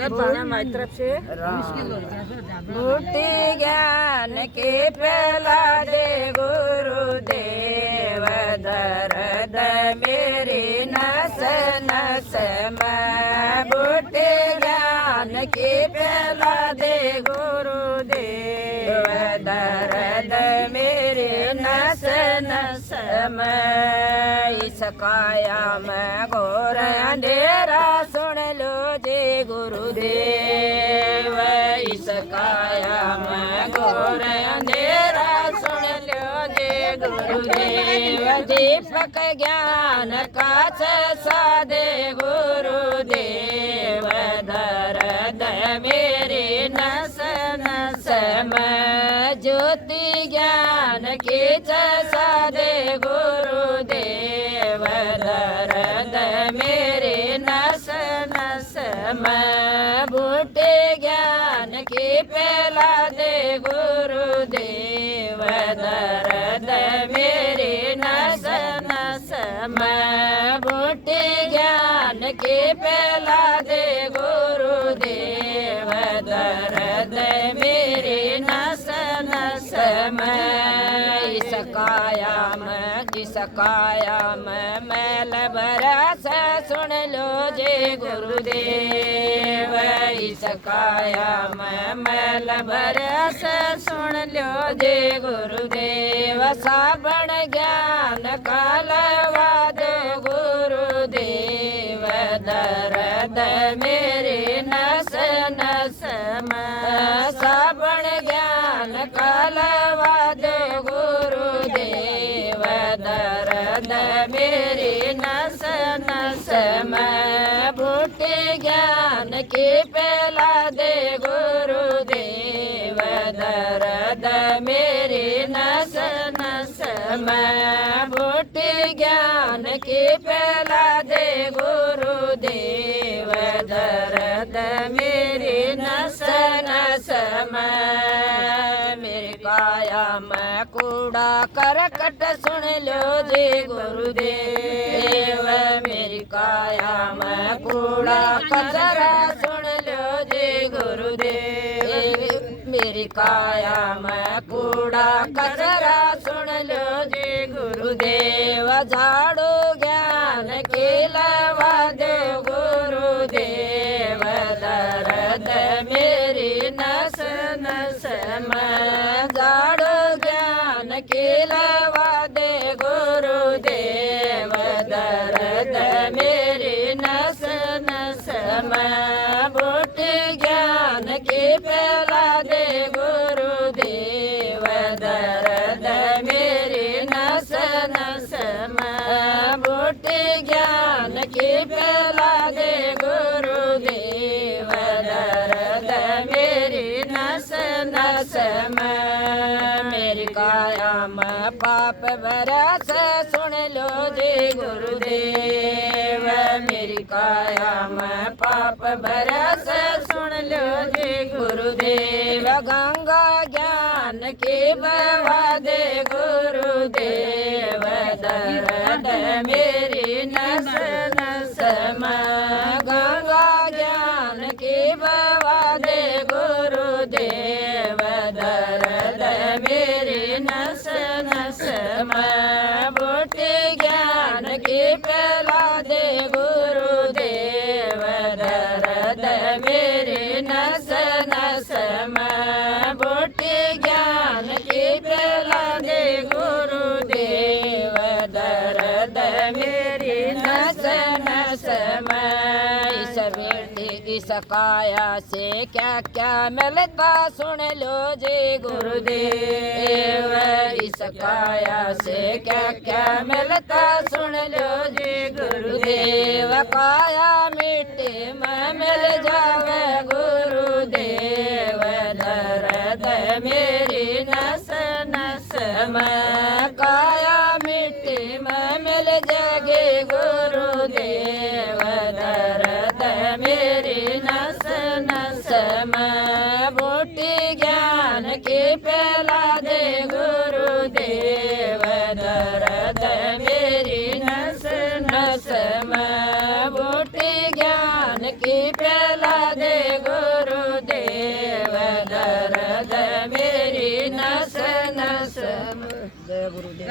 हमारी तरफ से बुद्धि ज्ञान के फैला दे गुरुदेव दर्द मेरी नस नस में बुद्धि ज्ञान के फैला दे गुरुदेव दर्द मेरी नस नस में इस काया में घोर अंधेरा सुन लो जी गुरुदेव इस काया में घोर अंधेरा सुन लो जी गुरुदेव दीपक ज्ञान का साधे गुरुदेव दर्द मेरी नस नस में ज्योति ज्ञान की साधे गुरुदेव दर्द मेरी नस नस में बूटे ज्ञान की फैला दे गुरुदेव दर्द मेरी नस नस में बूटे ज्ञान की फैला दे गुरुदेव दर्द मेरी नस नस में इस काया में मैल बरस सुन लो जे गुरुदेव इस काया में मैल बरस सुन लो जे गुरुदेव साबण ज्ञान कालवा दो गुरुदेव दर्द मेरे नस नस में साबण ज्ञान कालवा दो गुरुदेव दर्द मेरे नस नस में बूटे ज्ञान के फैला दे गुरुदेव दर्द मेरे नस नस में बूटे ज्ञान के फैला दे गुरुदेव दर्द मेरे नस नस में मेरे काया में कूड़ा करकट सुन लो जी गुरुदेव मेरी काया में कूड़ा कचरा सुन लो जी गुरुदेव मेरी काया में कूड़ा कचरा सुन लो जी गुरुदेव झाड़ू ज्ञान के लवा दो गुरुदेव दर्द मेरी नस नस में झाड़ू ज्ञान के लवा दे गुरुदेव दर्द मेरी नस नस में बूटे ज्ञान के फैला दे गुरुदेव दर्द मेरी नस नस में बूटे ज्ञान के फैला दे गुरुदेव दर्द मेरी नस नस में मेरी काया में पाप बरस सुन लो जी गुरुदेव मेरी काया में पाप बरस सुन लो जी गुरुदेव गंगा ज्ञान के बहा दे गुरुदेव दर्द मेरी नस नस में गंगा ज्ञान के बहा दे गुरुदेव दर्द मेरी नस नस में बूटे ज्ञान के फैला दे गुरुदेव दर्द मेरी नस नस में बूटे ज्ञान के फैला दे गुरुदेव दर्द मेरी नस नस में इस काया से क्या क्या मिलता सुन लो जी गुरुदेव इस काया से क्या क्या मिलता सुन लो जी गुरुदेव काया मिट्टी में मिल जावे गुरुदेव दर्द मेरी नस नस में काया मिट्टी में मिल जागे गुरुदेव दर्द मेरी नस नस में बूटी ज्ञान के फैला दे गुरुदेव दर्द मेरी नस नस में बूटी ज्ञान की फैला दे जय गुरुदेव.